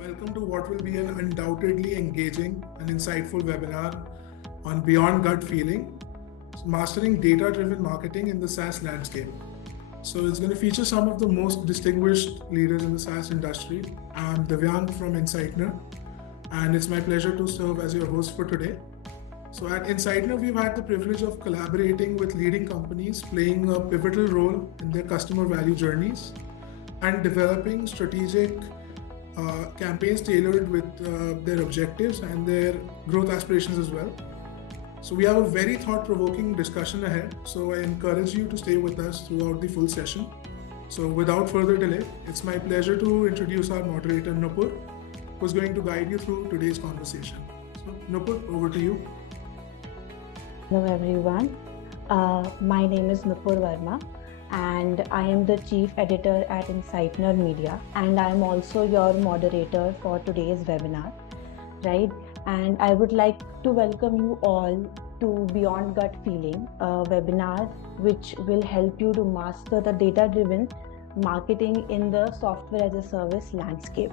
Welcome to what will be an undoubtedly engaging and insightful webinar on Beyond Gut Feeling, Mastering Data-Driven Marketing in the SaaS Landscape. So it's going to feature some of the most distinguished leaders in the SaaS industry. I'm Divyang from Insightner, and it's my pleasure to serve as your host for today. So at Insightner, we've had the privilege of collaborating with leading companies playing a pivotal role in their customer value journeys and developing strategic campaigns tailored with their objectives and their growth aspirations as well. So we have a very thought-provoking discussion ahead. So I encourage you to stay with us throughout the full session. So without further delay, it's my pleasure to introduce our moderator, Nupur, who's going to guide you through today's conversation. So Nupur, over to you. Hello everyone. My name is Nupur Verma and I am the Chief Editor at Insightner Media, and I am also your moderator for today's webinar, right? And I would like to welcome you all to Beyond Gut Feeling, a webinar which will help you to master the data-driven marketing in the software as a service landscape.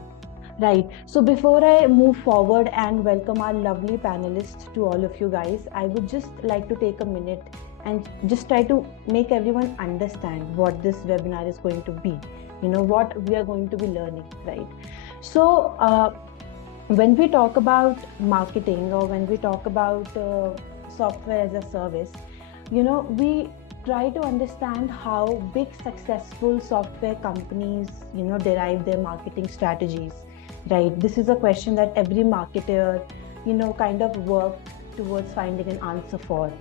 Right. So before I move forward and welcome our lovely panelists to all of you guys, I would just like to take a minute and just try to make everyone understand what this webinar is going to be, what we are going to be learning, right? So when we talk about marketing or when we talk about software as a service, we try to understand how big successful software companies, derive their marketing strategies. Right. This is a question that every marketer, kind of work towards finding an answer for,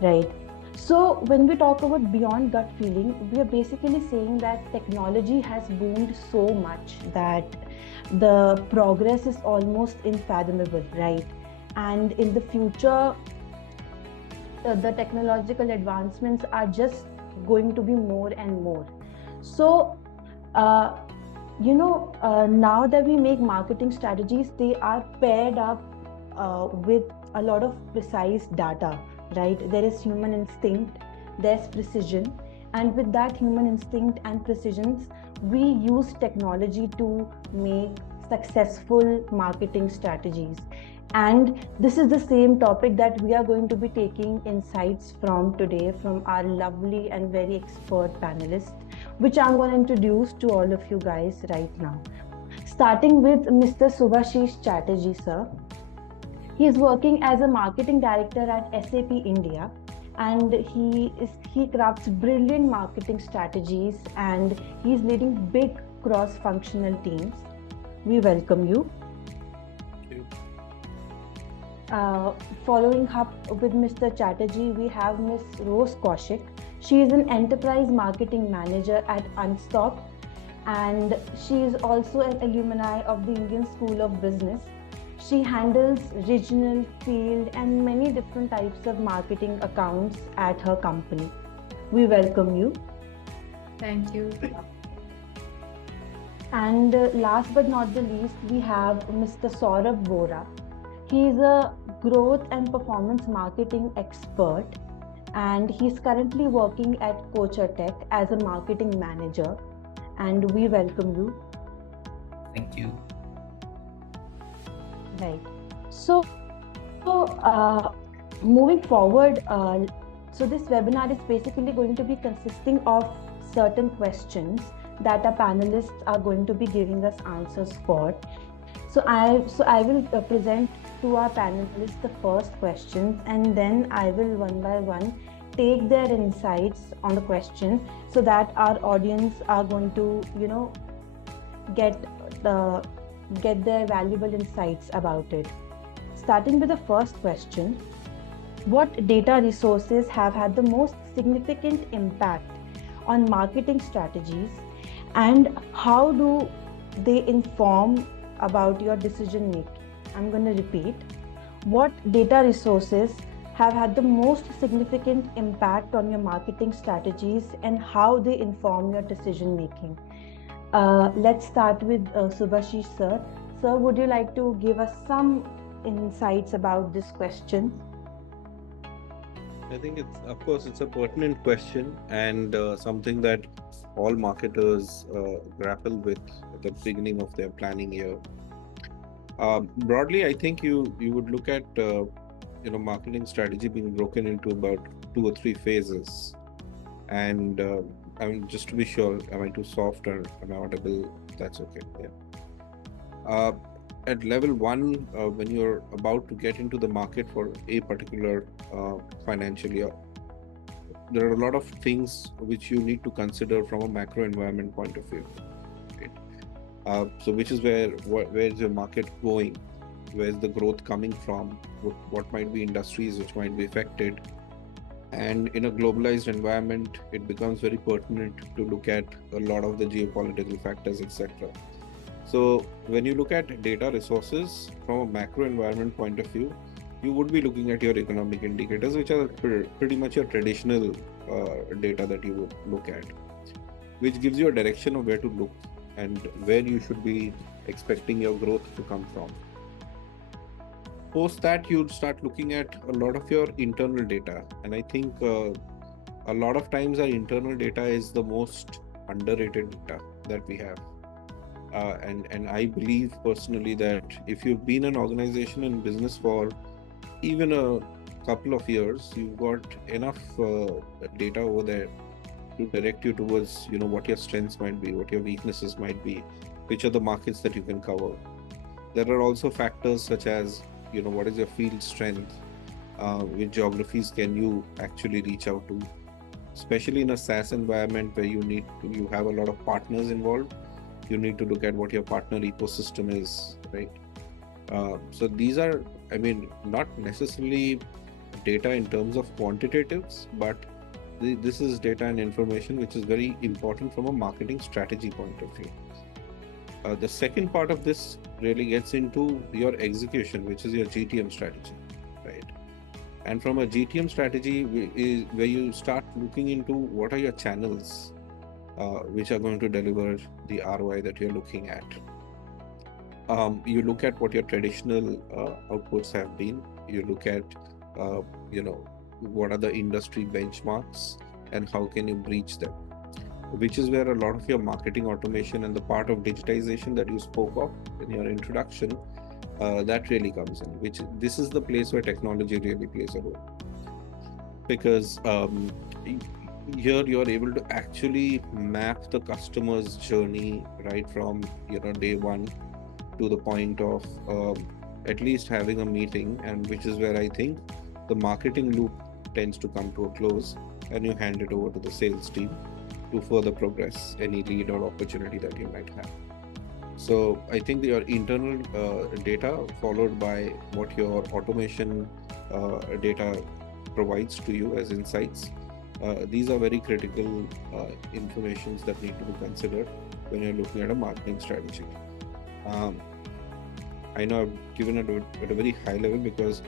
right? So when we talk about beyond gut feeling, we are basically saying that technology has boomed so much that the progress is almost unfathomable, right? And in the future, the technological advancements are just going to be more and more. So, now that we make marketing strategies, they are paired up with a lot of precise data, right? There is human instinct, there's precision, and with that human instinct and precisions, we use technology to make successful marketing strategies. And this is the same topic that we are going to be taking insights from today from our lovely and very expert panelists, which I'm going to introduce to all of you guys right now. Starting with Mr. Subhashish Chatterjee, sir. He is working as a marketing director at SAP India, and he crafts brilliant marketing strategies, and he's leading big cross-functional teams. We welcome you. Following up with Mr. Chatterjee, we have Ms. Rose Kaushik. She is an enterprise marketing manager at Unstop, and she is also an alumni of the Indian School of Business. She handles regional, field, and many different types of marketing accounts at her company. We welcome you. Thank you. And last but not the least, we have Mr. Saurabh Vora. He is a growth and performance marketing expert, and he's currently working at Coacher Tech as a marketing manager. And we welcome you. Thank you. Right. So moving forward, so this webinar is basically going to be consisting of certain questions that our panelists are going to be giving us answers for. So I will present to our panelists the first questions, and then I will one by one take their insights on the question so that our audience are going to, get their valuable insights about it. Starting with the first question, what data resources have had the most significant impact on marketing strategies, and how do they inform about your decision making? I'm going to repeat. What data resources have had the most significant impact on your marketing strategies, and how they inform your decision making? Let's start with Subhashish sir. Sir, would you like to give us some insights about this question? I think it's a pertinent question, and something that all marketers grapple with at the beginning of their planning year. Broadly, I think you would look at marketing strategy being broken into about 2 or 3 phases. And I mean, just to be sure, am I too soft or am I audible? That's okay. Yeah. Uh, at level one, when you're about to get into the market for a particular financial year, there are a lot of things which you need to consider from a macro environment point of view. Right? So, which is where is your market going? Where's the growth coming from? What might be industries which might be affected? And in a globalized environment, it becomes very pertinent to look at a lot of the geopolitical factors, etc. So when you look at data resources from a macro environment point of view, you would be looking at your economic indicators, which are pretty much your traditional data that you would look at, which gives you a direction of where to look and where you should be expecting your growth to come from. Post that, you'd start looking at a lot of your internal data. And I think a lot of times our internal data is the most underrated data that we have. And I believe personally that if you've been an organization in business for even a couple of years, you've got enough data over there to direct you towards what your strengths might be, what your weaknesses might be, which are the markets that you can cover. There are also factors such as what is your field strength, which geographies can you actually reach out to, especially in a SaaS environment where you have a lot of partners involved. You need to look at what your partner ecosystem is, right? So these are, I mean, not necessarily data in terms of quantitatives, but this is data and information which is very important from a marketing strategy point of view. The second part of this really gets into your execution, which is your GTM strategy, right? And from a GTM strategy is where you start looking into what are your channels which are going to deliver the ROI that you're looking at. You look at what your traditional outputs have been. You look at, what are the industry benchmarks and how can you breach them, which is where a lot of your marketing automation and the part of digitization that you spoke of in your introduction, that really comes in, this is the place where technology really plays a role. Because here you're able to actually map the customer's journey right from day one to the point of at least having a meeting, and which is where I think the marketing loop tends to come to a close, and you hand it over to the sales team to further progress any lead or opportunity that you might have. So I think your internal data followed by what your automation data provides to you as insights. These are very critical informations that need to be considered when you're looking at a marketing strategy. I know I've given it at a very high level because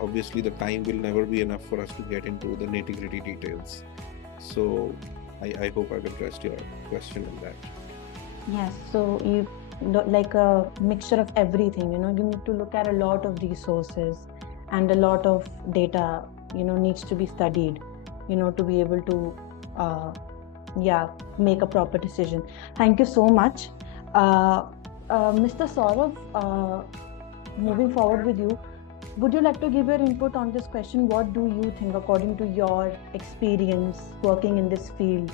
obviously the time will never be enough for us to get into the nitty-gritty details. So I hope I've addressed your question on that. Yes, so you like a mixture of everything, you need to look at a lot of resources and a lot of data, needs to be studied, to be able to, make a proper decision. Thank you so much. Mr. Saurav, moving forward with you, would you like to give your input on this question? What do you think according to your experience working in this field?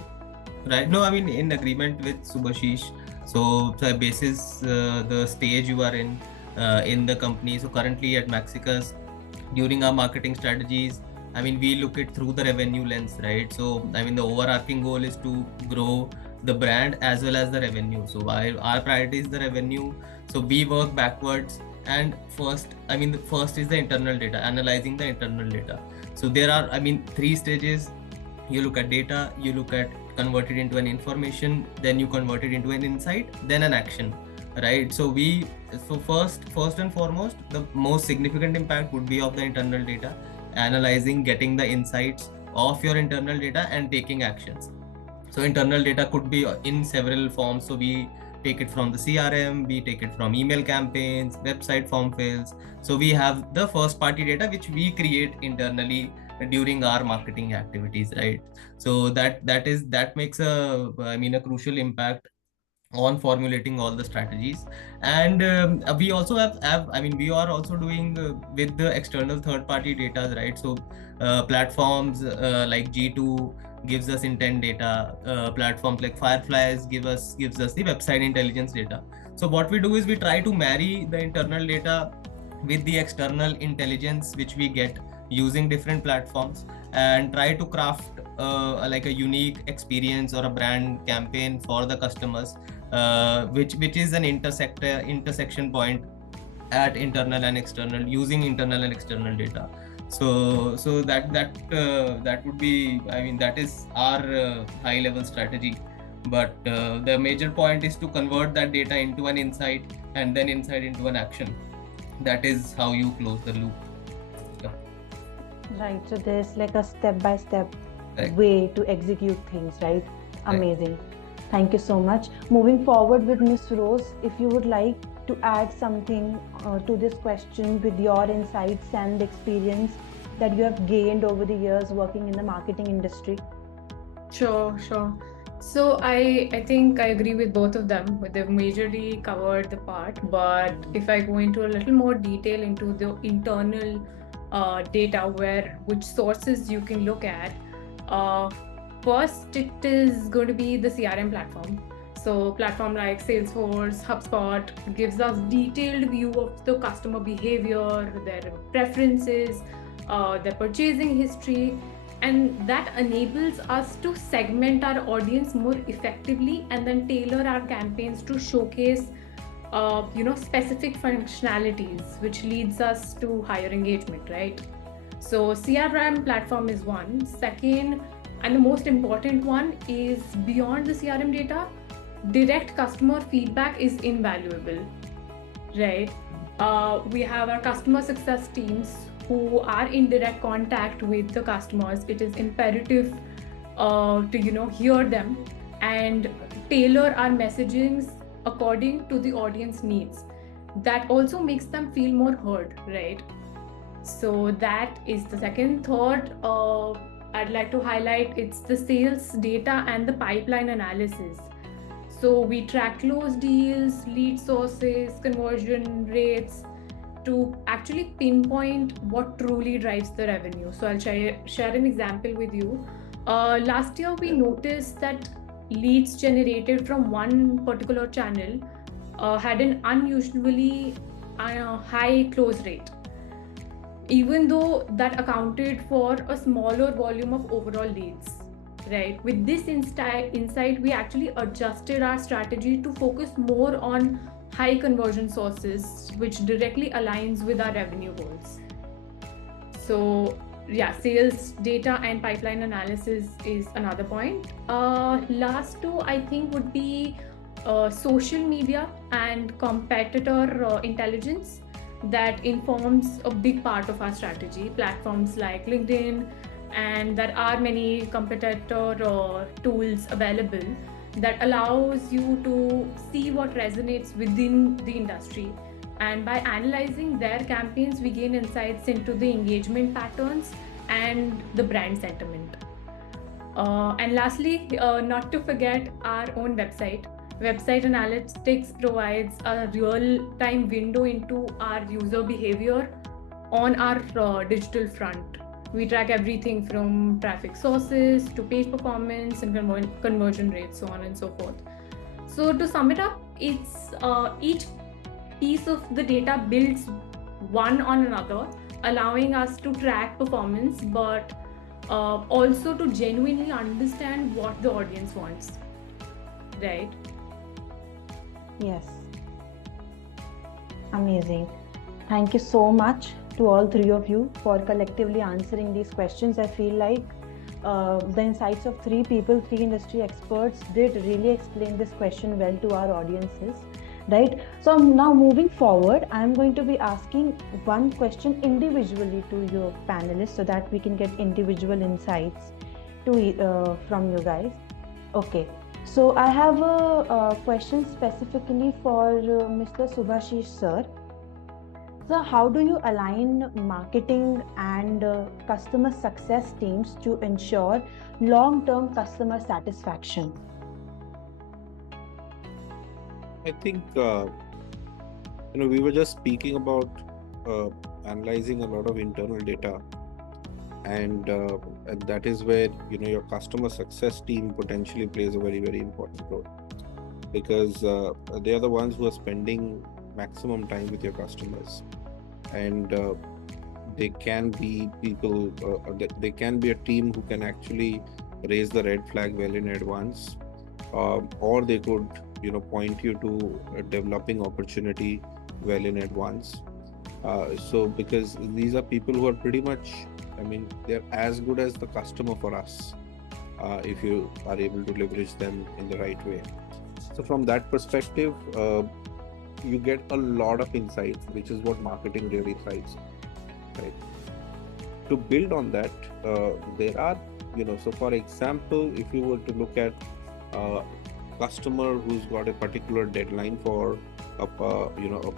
Right. No, I mean, in agreement with Subhashish. So basis the stage you are in the company. So currently at Maxicus, during our marketing strategies, I mean, we look it through the revenue lens, right? So, I mean, the overarching goal is to grow the brand as well as the revenue. So while our priority is the revenue, so we work backwards. And first, I mean, the first is the internal data, analyzing the internal data. So there are, I mean, 3 stages. You look at data, you look at convert it into an information, then you convert it into an insight, then an action, right? So first and foremost, the most significant impact would be of the internal data, analyzing, getting the insights of your internal data and taking actions. So internal data could be in several forms. So we take it from the CRM, we take it from email campaigns, website form fills. So we have the first party data which we create internally during our marketing activities, right? So that makes a crucial impact on formulating all the strategies. And we also have I mean, we are also doing with the external third party data, right? So platforms like G2 gives us intent data, platforms like Fireflies gives us the website intelligence data. So what we do is we try to marry the internal data with the external intelligence which we get using different platforms, and try to craft like a unique experience or a brand campaign for the customers, which is an intersection point at internal and external, using internal and external data. So that would be, I mean, that is our high level strategy. But the major point is to convert that data into an insight, and then insight into an action. That is how you close the loop. Yeah. Right. So there's like a step-by-step Correct. way to execute things, right? Correct. Amazing. Thank you so much. Moving forward with Miss Rose, if you would like to add something to this question with your insights and experience that you have gained over the years working in the marketing industry. Sure. So I think I agree with both of them. They've majorly covered the part, but if I go into a little more detail into the internal data, which sources you can look at, first it is going to be the CRM platform. So platform like Salesforce, HubSpot gives us detailed view of the customer behavior, their preferences, their purchasing history, and that enables us to segment our audience more effectively and then tailor our campaigns to showcase specific functionalities, which leads us to higher engagement, right? So CRM platform is one. Second, and the most important one, is beyond the CRM data, direct customer feedback is invaluable, right? We have our customer success teams who are in direct contact with the customers. It is imperative to hear them and tailor our messagings according to the audience needs. That also makes them feel more heard, right? So that is the second. Third, I'd like to highlight, it's the sales data and the pipeline analysis. So we track closed deals, lead sources, conversion rates, to actually pinpoint what truly drives the revenue. So I'll share an example with you. Last year, we noticed that leads generated from one particular channel had an unusually high close rate, even though that accounted for a smaller volume of overall leads. Right. With this insight, we actually adjusted our strategy to focus more on high conversion sources, which directly aligns with our revenue goals. So yeah, sales data and pipeline analysis is another point. Last two, I think, would be social media and competitor intelligence. That informs a big part of our strategy. Platforms like LinkedIn, and there are many competitor tools available that allows you to see what resonates within the industry, and by analyzing their campaigns, we gain insights into the engagement patterns and the brand sentiment. And lastly, not to forget our own website. Website analytics provides a real-time window into our user behavior on our digital front. We track everything from traffic sources to page performance and conversion rates, so on and so forth. So to sum it up, it's each piece of the data builds one on another, allowing us to track performance, but also to genuinely understand what the audience wants, right? Yes. Amazing. Thank you so much to all three of you for collectively answering these questions. I feel like the insights of three people, three industry experts, did really explain this question well to our audiences, right? So now moving forward, I'm going to be asking one question individually to your panelists so that we can get individual insights from you guys. Okay. So I have a question specifically for Mr. Subhashish sir. So how do you align marketing and customer success teams to ensure long-term customer satisfaction? I think we were just speaking about analyzing a lot of internal data, and that is where your customer success team potentially plays a very, very important role, because they are the ones who are spending maximum time with your customers, and they can be people, they can be a team who can actually raise the red flag well in advance, or they could point you to a developing opportunity well in advance. So because these are people who are pretty much, they're as good as the customer for us, if you are able to leverage them in the right way. So from that perspective, you get a lot of insights, which is what marketing really thrives on, right? To build on that, there are, so for example, if you were to look at a customer who's got a particular deadline for a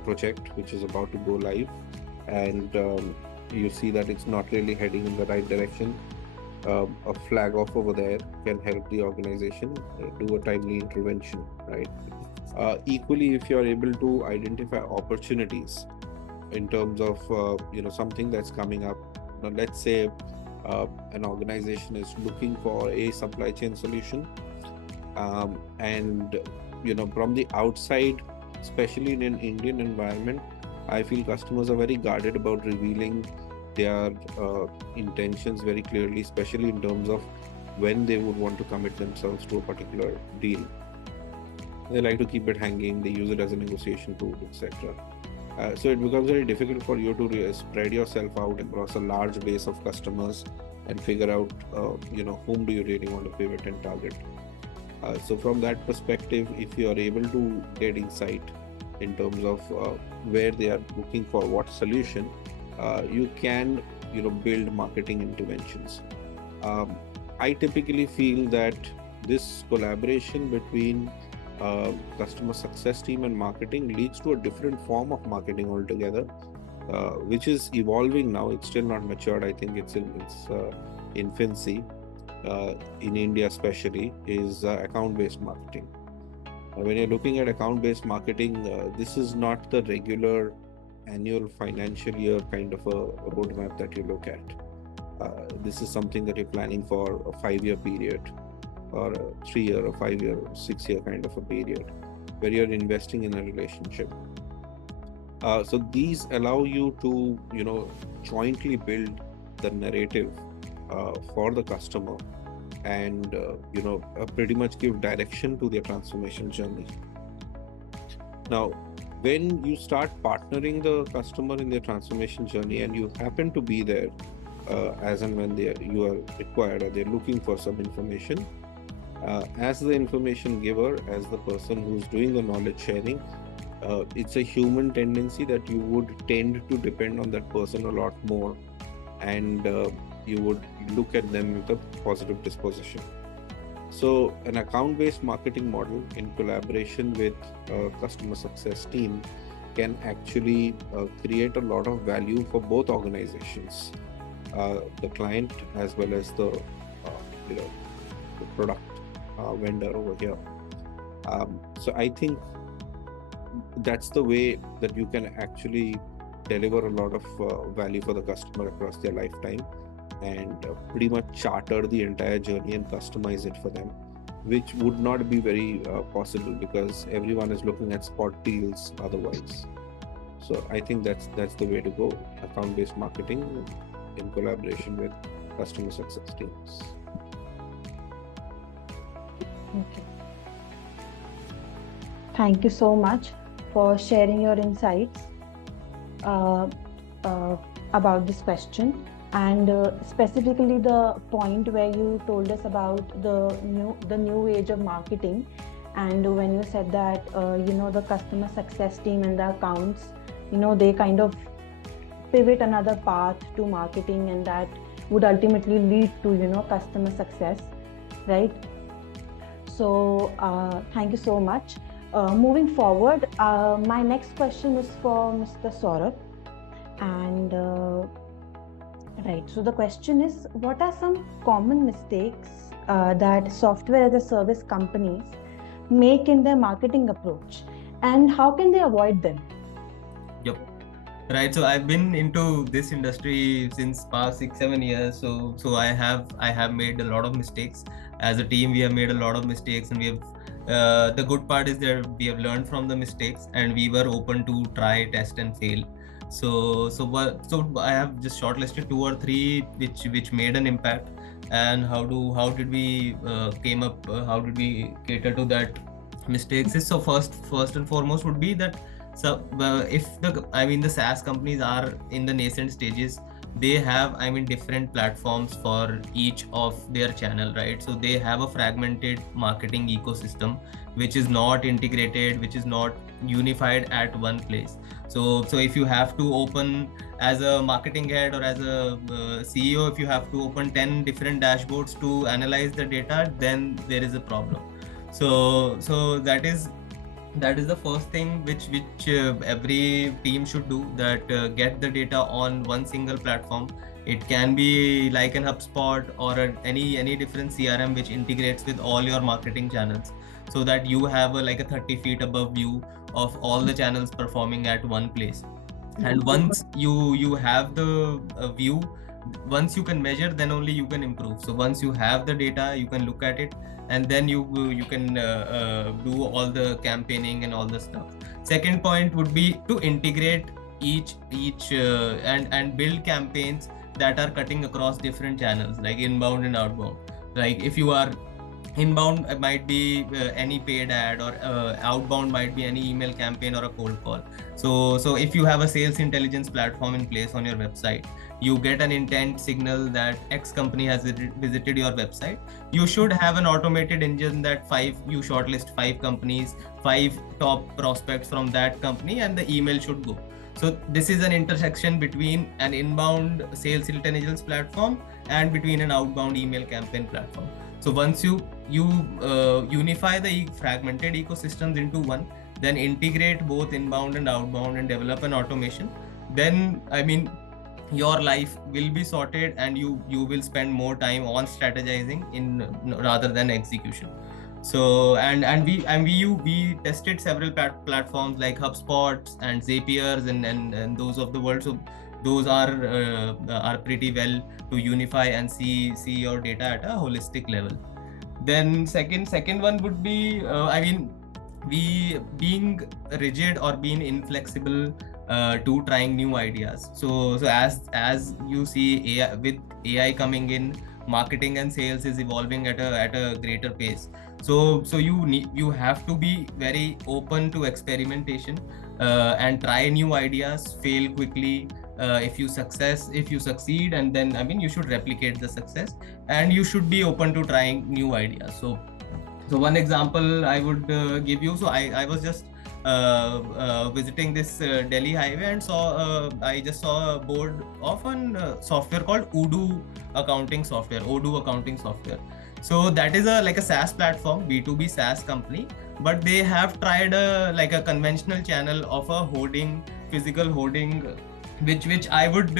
project which is about to go live, and you see that it's not really heading in the right direction, a flag off over there can help the organization do a timely intervention, right? Equally, if you're able to identify opportunities in terms of something that's coming up. Now, let's say an organization is looking for a supply chain solution, and from the outside, especially in an Indian environment, I feel customers are very guarded about revealing their intentions very clearly, especially in terms of when they would want to commit themselves to a particular deal. They like to keep it hanging, they use it as a negotiation tool, etc. So it becomes very difficult for you to spread yourself out across a large base of customers and figure out whom do you really want to pivot and target. So from that perspective, if you are able to get insight in terms of where they are looking for what solution, you can build marketing interventions. I typically feel that this collaboration between customer success team and marketing leads to a different form of marketing altogether, which is evolving now. It's still not matured. I think it's in its infancy, in India especially, is account-based marketing. When you're looking at account-based marketing, this is not the regular annual financial year kind of a roadmap that you look at. This is something that you're planning for a 5-year period, or a 3-year or 5-year or 6-year kind of a period, where you're investing in a relationship. So these allow you to jointly build the narrative for the customer, and pretty much give direction to their transformation journey. Now, when you start partnering the customer in their transformation journey, and you happen to be there as and when you are required, or they're looking for some information, as the information giver, as the person who's doing the knowledge sharing, it's a human tendency that you would tend to depend on that person a lot more, and you would look at them with a positive disposition. So an account-based marketing model in collaboration with a customer success team can actually create a lot of value for both organizations, the client as well as the the product vendor over here. So I think that's the way that you can actually deliver a lot of value for the customer across their lifetime, and pretty much charter the entire journey and customize it for them, which would not be very possible because everyone is looking at spot deals otherwise. So I think that's the way to go, account-based marketing in collaboration with customer success teams. Okay. Thank you so much for sharing your insights about this question, and specifically the point where you told us about the new age of marketing, and when you said that the customer success team and the accounts, they kind of pivot another path to marketing, and that would ultimately lead to customer success, right? So thank you so much. Moving forward, my next question is for Mr. Saurabh, and right, so the question is, what are some common mistakes that software as a service companies make in their marketing approach, and how can they avoid them? Yep. Right. So I've been into this industry since past 6-7 years. So I have made a lot of mistakes. As a team, we have made a lot of mistakes, and we have the good part is that we have learned from the mistakes, and we were open to try, test, and fail. So I have just shortlisted 2 or 3 which made an impact. And how did we came up? How did we cater to that mistakes? Is so first and foremost would be that. So if the SaaS companies are in the nascent stages, they have different platforms for each of their channel, right? So they have a fragmented marketing ecosystem which is not integrated, which is not unified at one place. So if you have to open as a marketing head or as a CEO, if you have to open 10 different dashboards to analyze the data, then there is a problem. So that is the first thing which every team should do, that get the data on one single platform. It can be like an HubSpot or any different CRM which integrates with all your marketing channels, so that you have a 30 feet above view of all the channels performing at one place. And once you have the view, once you can measure, then only you can improve. So once you have the data, you can look at it, and then you can do all the campaigning and all the stuff. Second point would be to integrate each and build campaigns that are cutting across different channels, like inbound and outbound. Like if you are inbound, it might be any paid ad, or outbound might be any email campaign or a cold call. So if you have a sales intelligence platform in place on your website, you get an intent signal that X company has visited your website. You should have an automated engine that you shortlist 5 companies, 5 top prospects from that company, and the email should go. So this is an intersection between an inbound sales intelligence platform and between an outbound email campaign platform. So once you unify the fragmented ecosystems into one, then integrate both inbound and outbound and develop an automation, then your life will be sorted, and you will spend more time on strategizing rather than execution. So we tested several platforms like HubSpots and Zapiers and those of the world. So those are pretty well to unify and see your data at a holistic level. Then second one would be we being rigid or being inflexible to trying new ideas. So as you see, with AI coming in, marketing and sales is evolving at a greater pace. So you have to be very open to experimentation and try new ideas, fail quickly. If you succeed, and then you should replicate the success, and you should be open to trying new ideas. So one example I would give you. So I was just visiting this Delhi highway, and I just saw a board of a software called Odoo accounting software. So that is a SaaS platform, B2B SaaS company, but they have tried a conventional channel of a physical hoarding, which I would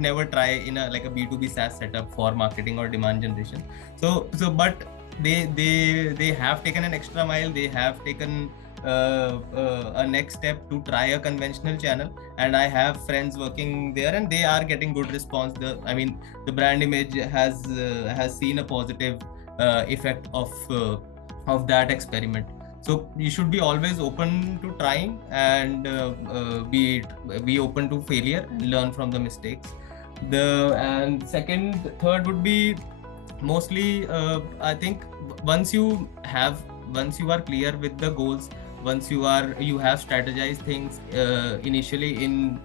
never try in a B2B SaaS setup for marketing or demand generation. But they have taken an extra mile. They have taken a next step to try a conventional channel, and I have friends working there, and they are getting good response. The brand image has seen a positive effect of that experiment. So you should be always open to trying, and be open to failure and learn from the mistakes. Third would be mostly I think once you are clear with the goals, once you have strategized things initially in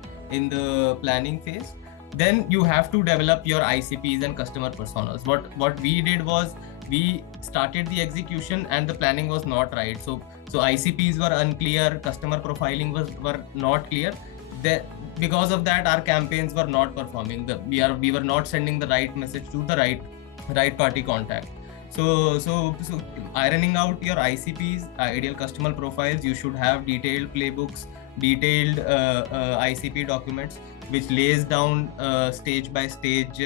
the planning phase, then you have to develop your ICPs and customer personas. What we did was, we started the execution and the planning was not right. So ICPs were unclear, customer profiling were not clear. Because of that, our campaigns were not performing. We were not sending the right message to the right party contact. So ironing out your ICPs, ideal customer profiles, you should have detailed playbooks, detailed ICP documents, which lays down stage by stage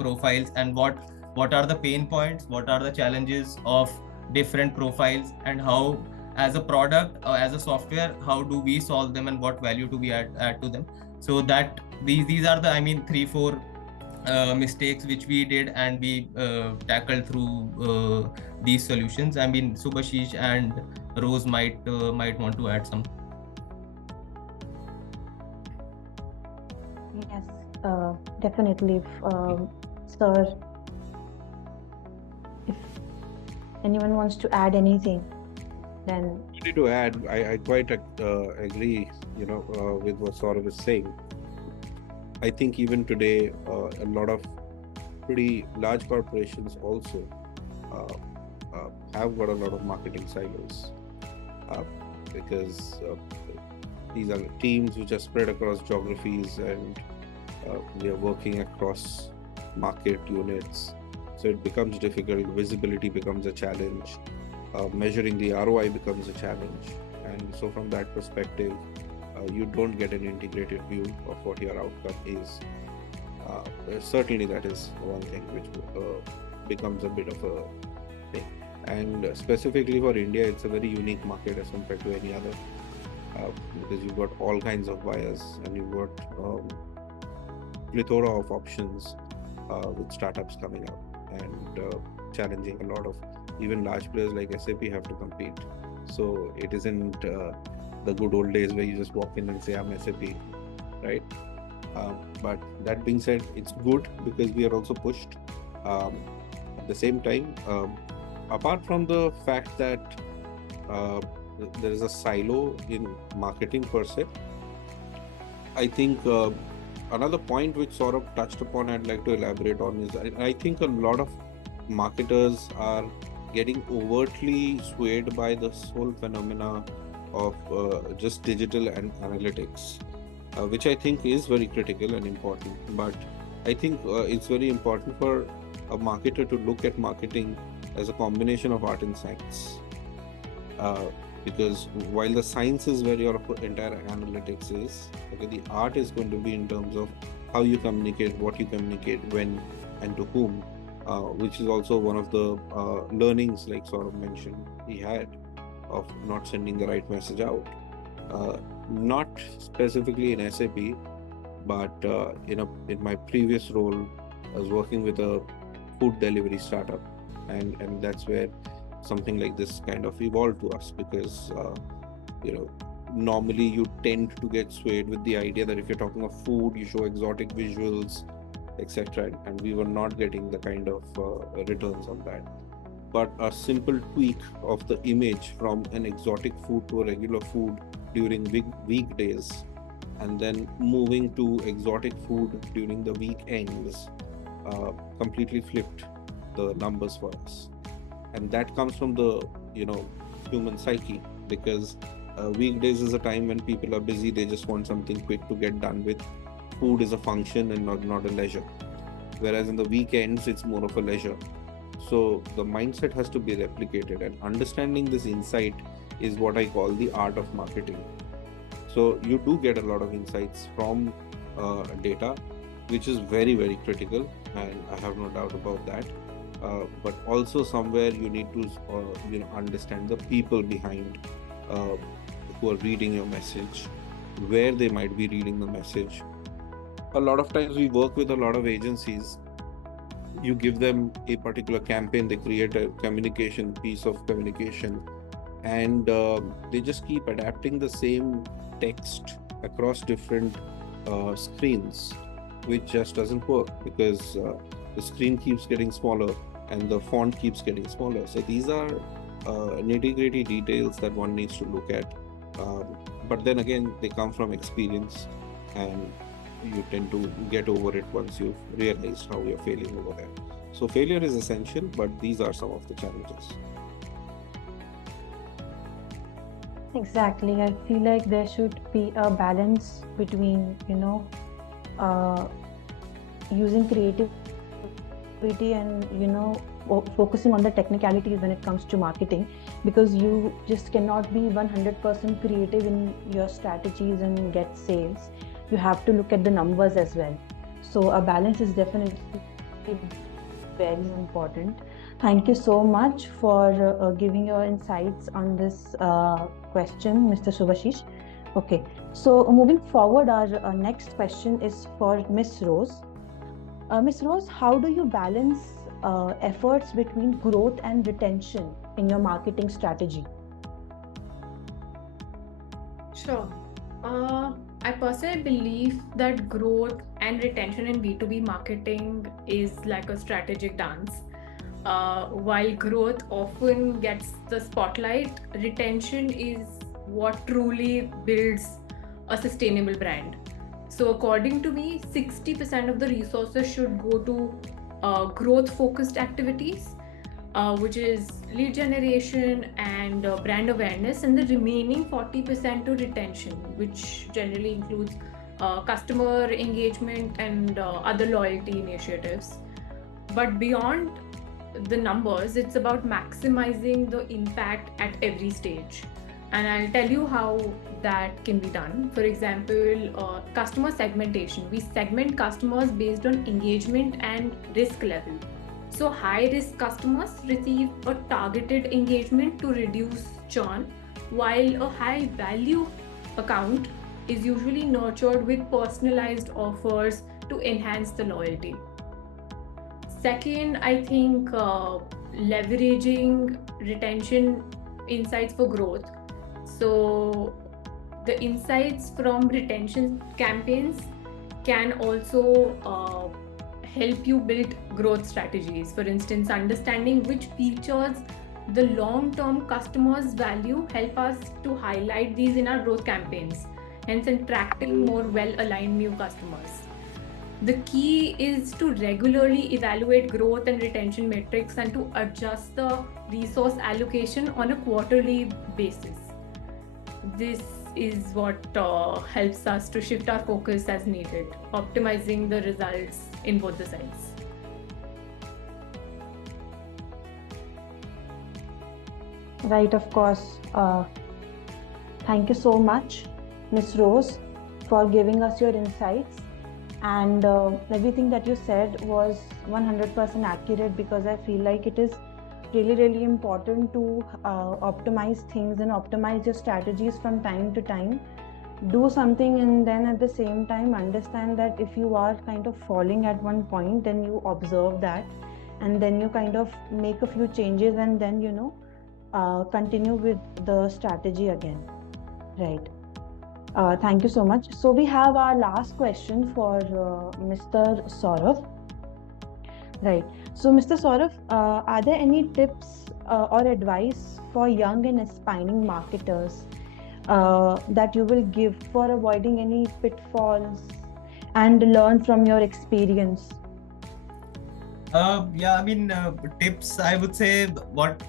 profiles, and what are the pain points, what are the challenges of different profiles, and how as a product or as a software, how do we solve them and what value do we add to them. So that these are the, I mean, 3-4 mistakes which we did and we tackled through these solutions. I mean, Subhashish and Rose might want to add some. Yes, definitely, sir. If anyone wants to add anything, then To add, I quite agree, with what Saurav is saying. I think even today, a lot of pretty large corporations also have got a lot of marketing silos because these are teams which are spread across geographies and we are working across market units. So it becomes difficult, visibility becomes a challenge, measuring the ROI becomes a challenge. And so from that perspective, you don't get an integrated view of what your outcome is. Certainly that is one thing which becomes a bit of a thing. And specifically for India, it's a very unique market as compared to any other, because you've got all kinds of buyers and you've got plethora of options with startups coming up and challenging a lot of even large players like SAP have to compete. So it isn't the good old days where you just walk in and say, I'm SAP, right? But that being said, it's good because we are also pushed. At the same time, apart from the fact that there is a silo in marketing per se, I think another point which Saurabh touched upon I'd like to elaborate on is I think a lot of marketers are getting overtly swayed by this whole phenomena of just digital and analytics, which I think is very critical and important. But I think it's very important for a marketer to look at marketing as a combination of art and science. Because while the science is where your entire analytics is, okay, the art is going to be in terms of how you communicate, what you communicate, when and to whom, which is also one of the learnings, like Saurabh mentioned, he had of not sending the right message out. Not specifically in SAP, but in my previous role, I was working with a food delivery startup, and that's where something like this kind of evolved to us, because normally you tend to get swayed with the idea that if you're talking of food, you show exotic visuals, etc., and we were not getting the kind of returns on that. But a simple tweak of the image from an exotic food to a regular food during weekdays, and then moving to exotic food during the weekends, completely flipped the numbers for us. And that comes from the human psyche, because weekdays is a time when people are busy, they just want something quick to get done with. Food is a function and not a leisure, whereas in the weekends it's more of a leisure. So the mindset has to be replicated, and understanding this insight is what I call the art of marketing. So you do get a lot of insights from data, which is very, very critical, and I have no doubt about that. But also somewhere you need to understand the people behind who are reading your message, where they might be reading the message. A lot of times we work with a lot of agencies. You give them a particular campaign, they create a piece of communication, and they just keep adapting the same text across different screens, which just doesn't work, because the screen keeps getting smaller and the font keeps getting smaller. So these are nitty-gritty details that one needs to look at. But then again, they come from experience, and you tend to get over it once you've realized how you're failing over there. So failure is essential, but these are some of the challenges. exactly, I feel like there should be a balance between, using creativity and, focusing on the technicalities when it comes to marketing, because you just cannot be 100% creative in your strategies and get sales. You have to look at the numbers as well. So a balance is definitely very important. Thank you so much for giving your insights on this question, Mr. Subhashish. Okay, so moving forward, our next question is for Miss Rose. Miss Rose, how do you balance efforts between growth and retention in your marketing strategy? Sure. I personally believe that growth and retention in B2B marketing is like a strategic dance. While growth often gets the spotlight, retention is what truly builds a sustainable brand. So, according to me, 60% of the resources should go to growth focused activities, which is lead generation and brand awareness, and the remaining 40% to retention, which generally includes customer engagement and other loyalty initiatives. But beyond the numbers, it's about maximizing the impact at every stage. And I'll tell you how that can be done. For example, customer segmentation. We segment customers based on engagement and risk level. So high risk customers receive a targeted engagement to reduce churn, while a high value account is usually nurtured with personalized offers to enhance the loyalty. Second, I think leveraging retention insights for growth. So the insights from retention campaigns can also help you build growth strategies. For instance, understanding which features the long-term customers value help us to highlight these in our growth campaigns, hence attracting more well-aligned new customers. The key is to regularly evaluate growth and retention metrics and to adjust the resource allocation on a quarterly basis. This is what helps us to shift our focus as needed, optimizing the results in both the sides. Right, of course. Thank you so much, Miss Rose, for giving us your insights. And everything that you said was 100% accurate, because I feel like it is really important to optimize things and optimize your strategies from time to time. Do something and then at the same time understand that if you are kind of falling at one point, then you observe that and then you kind of make a few changes and then continue with the strategy again. Right. Thank you so much. So we have our last question for Mr. Saurav. Right. So Mr. Saurav, are there any tips or advice for young and aspiring marketers that you will give for avoiding any pitfalls and learn from your experience? Tips, I would say what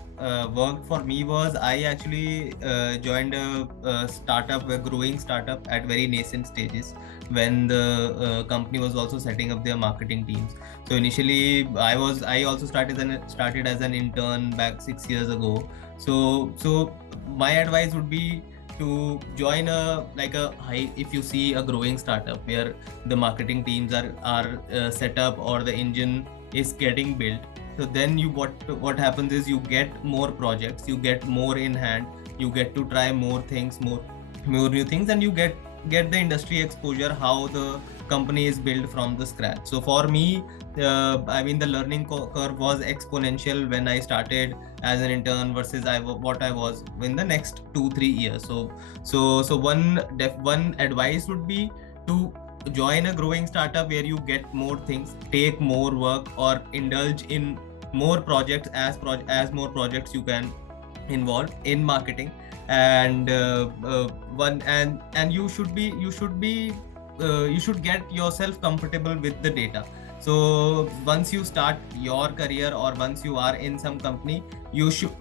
worked for me was I actually joined a startup, a growing startup at very nascent stages when the company was also setting up their marketing teams. So initially I also started as an intern back 6 years ago. So my advice would be to join if you see a growing startup where the marketing teams are set up or the engine is getting built. So then what happens is you get more projects, you get more in hand, you get to try more things, more new things, and you get the industry exposure, how the company is built from the scratch. So for me, the learning curve was exponential when I started as an intern versus what I was in the next 2-3 years. So one advice would be to join a growing startup where you get more things, take more work, or indulge in more projects as more projects you can involve in marketing. And you should get yourself comfortable with the data. So once you start your career or once you are in some company, you should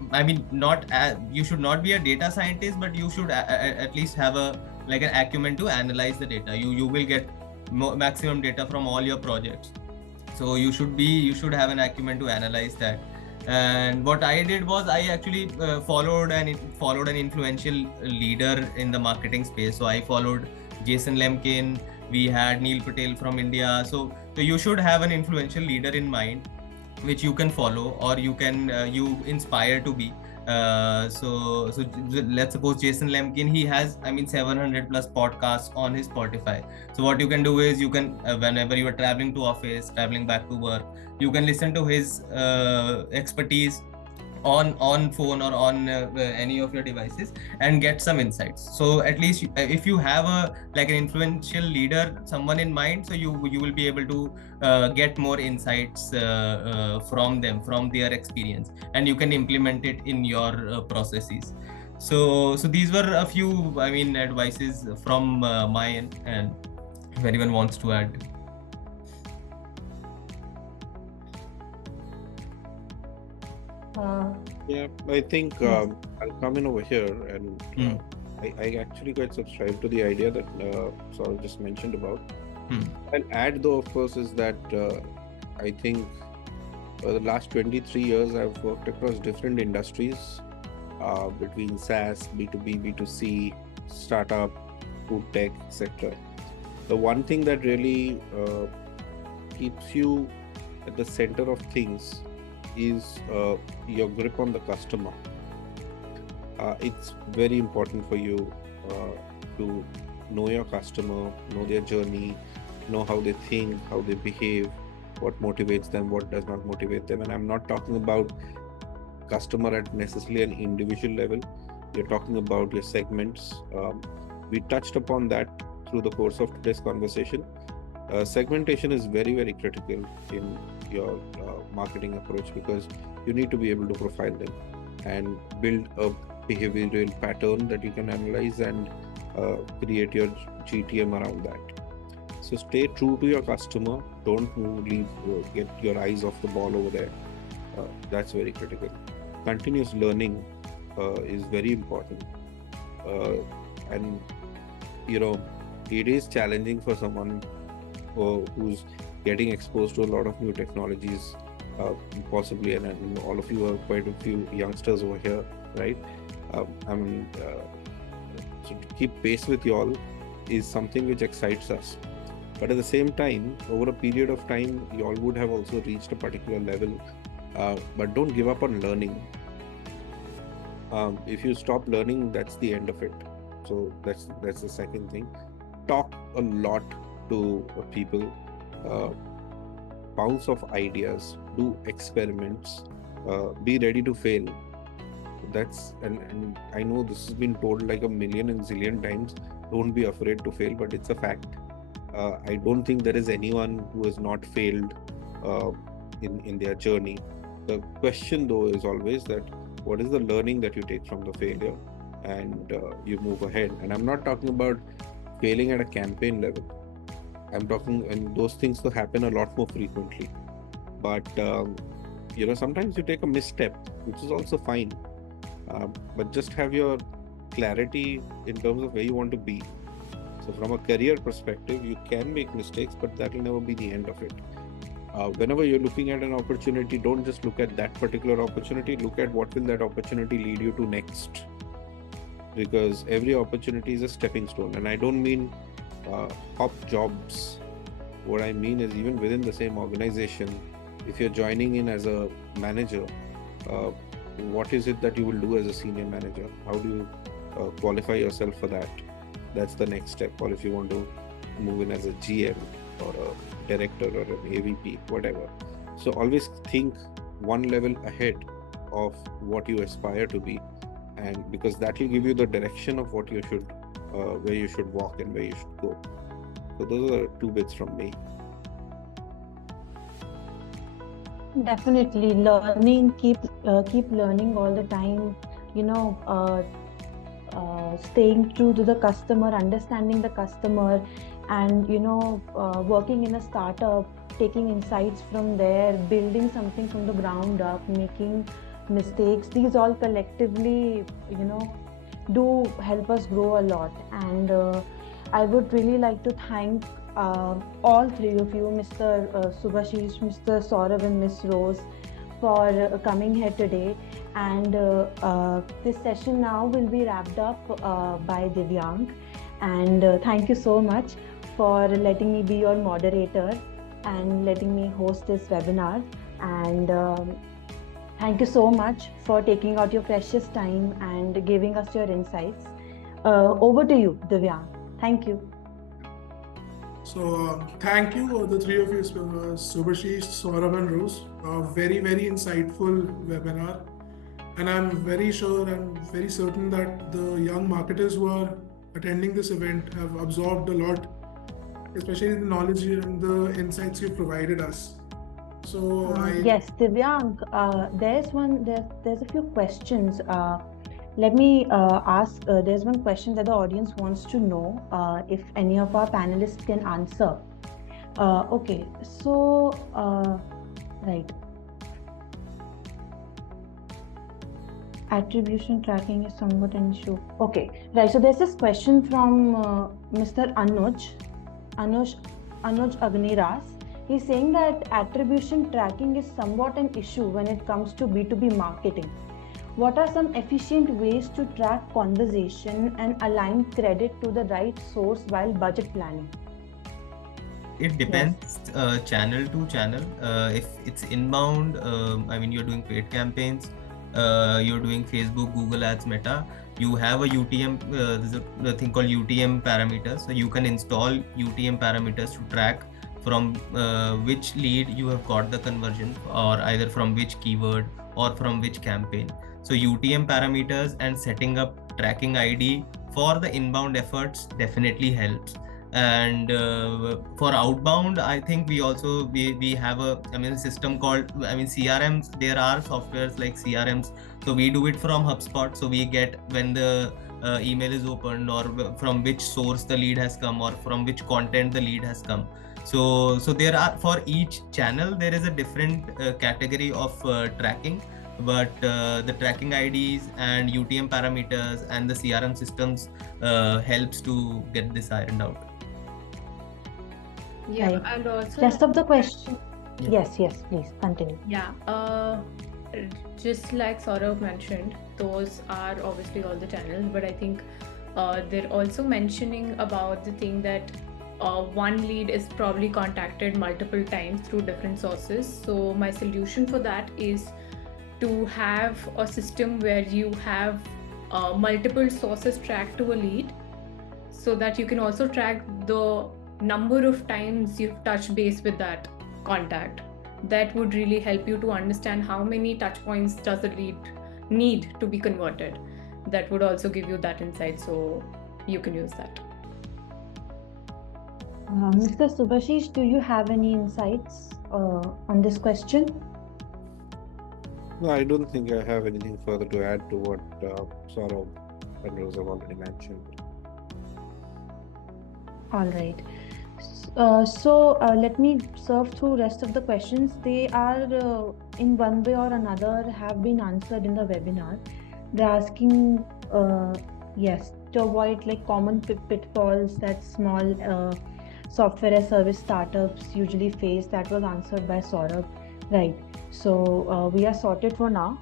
not be a data scientist, but you should at least have an acumen to analyze the data. You will get maximum data from all your projects. So you should have an acumen to analyze that. And what I did was I actually followed an influential leader in the marketing space. So I followed Jason Lemkin. We had Neil Patel from India. So you should have an influential leader in mind which you can follow, or you can you inspire to be. So let's suppose Jason Lemkin, he has, I mean, 700 plus podcasts on his Spotify. So what you can do is, you can whenever you are traveling to office, traveling back to work, you can listen to his expertise on phone or on any of your devices, and get some insights. So at least if you have a like an influential leader, someone in mind, so you will be able to get more insights from them, from their experience, and you can implement it in your processes. So these were a few, I mean, advices from my end, and if anyone wants to add. Yeah, I think Yes. I'll come in over here, and I actually quite subscribe to the idea that Saul just mentioned about. I'll add, though, of course, is that I think the last 23 years I've worked across different industries, between SaaS, B2B, B2C, startup, food tech, etc. The one thing that really keeps you at the center of things is your grip on the customer. It's very important for you to know your customer, know their journey, know how they think, how they behave, what motivates them, what does not motivate them. And I'm not talking about customer at necessarily an individual level. You're talking about your segments. We touched upon that through the course of today's conversation. Segmentation is very, very critical in your marketing approach, because you need to be able to profile them and build a behavioral pattern that you can analyze and create your GTM around that. So stay true to your customer. Don't get your eyes off the ball over there. That's very critical. Continuous learning is very important. And it is challenging for someone who's getting exposed to a lot of new technologies, possibly, and all of you are quite a few youngsters over here, right? So to keep pace with you all is something which excites us. But at the same time, over a period of time, you all would have also reached a particular level. But don't give up on learning. If you stop learning, that's the end of it. So that's the second thing. Talk a lot to people. Bounce off ideas. Do experiments. Be ready to fail. That's and I know this has been told like a million and zillion times. Don't be afraid to fail, but it's a fact. I don't think there is anyone who has not failed in their journey. The question, though, is always that what is the learning that you take from the failure, and you move ahead. And I'm not talking about failing at a campaign level. I'm talking, and those things will happen a lot more frequently. But sometimes you take a misstep, which is also fine. But just have your clarity in terms of where you want to be. So from a career perspective, you can make mistakes, but that will never be the end of it. Whenever you're looking at an opportunity, don't just look at that particular opportunity. Look at what will that opportunity lead you to next. Because every opportunity is a stepping stone. And I don't mean hop jobs. What I mean is, even within the same organization, if you're joining in as a manager, what is it that you will do as a senior manager? How do you qualify yourself for that? That's the next step. Or if you want to move in as a GM or a director or an AVP, whatever. So always think one level ahead of what you aspire to be, and because that will give you the direction of what you should, where you should walk and where you should go. So those are two bits from me. Definitely learning, keep learning all the time, staying true to the customer, understanding the customer, and working in a startup, taking insights from there, building something from the ground up, making mistakes. These all collectively do help us grow a lot. And I would really like to thank all three of you, Mr. Subhashish, Mr. Saurav, and Miss Rose, for coming here today. And this session now will be wrapped up by Divyang. And thank you so much for letting me be your moderator and letting me host this webinar. And thank you so much for taking out your precious time and giving us your insights. Over to you, Divyang. Thank you. So thank you, the three of you, Subhashish, Saurabh and Rose. Very, very insightful webinar. And I'm very sure and very certain that the young marketers who are attending this event have absorbed a lot, especially the knowledge and the insights you provided us. So Yes, Divyang, there's a few questions. Let me ask, there's one question that the audience wants to know if any of our panelists can answer. Okay, so, right. Attribution tracking is somewhat an issue. Okay, right. So there's this question from Mr. Anuj Agniras. He's saying that attribution tracking is somewhat an issue when it comes to B2B marketing. What are some efficient ways to track conversation and align credit to the right source while budget planning? It depends channel to channel. If it's inbound, I mean, you're doing paid campaigns, you're doing Facebook, Google Ads, Meta, you have a UTM, there's a thing called UTM parameters. So you can install UTM parameters to track from which lead you have got the conversion, or either from which keyword or from which campaign. So UTM parameters and setting up tracking ID for the inbound efforts definitely helps. And for outbound, I think we also we have a system called CRMs. There are softwares like CRMs, so we do it from HubSpot. So we get when the email is opened, or from which source the lead has come, or from which content the lead has come. So there are, for each channel there is a different category of tracking, but the tracking IDs and UTM parameters and the CRM systems helps to get this ironed out. Yeah, Right. and also Rest of the question. Yeah. Yes, please continue. Yeah, just like Saurabh mentioned, those are obviously all the channels, but I think they're also mentioning about the thing that one lead is probably contacted multiple times through different sources. So my solution for that is to have a system where you have multiple sources tracked to a lead, so that you can also track the number of times you've touched base with that contact. That would really help you to understand how many touch points does the lead need to be converted. That would also give you that insight, so you can use that. Mr. Subhashish, do you have any insights on this question? No, I don't think I have anything further to add to what Saurabh and Rose have already mentioned. All right. So let me surf through rest of the questions. They are in one way or another have been answered in the webinar. They're asking, yes, to avoid like common pitfalls that small software as service startups usually face. That was answered by Saurabh. Right. So we are sorted for now.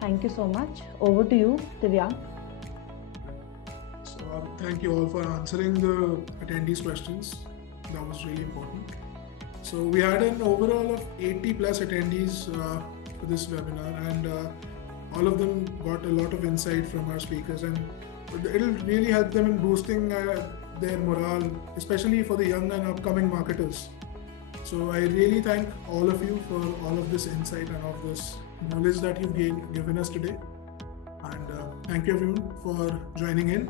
Thank you so much. Over to you, Divyang. So thank you all for answering the attendees' questions. That was really important. So we had an overall of 80 plus attendees for this webinar, and all of them got a lot of insight from our speakers, and it'll really help them in boosting their morale, especially for the young and upcoming marketers. So I really thank all of you for all of this insight and all of this knowledge that you've given us today. And thank you everyone for joining in.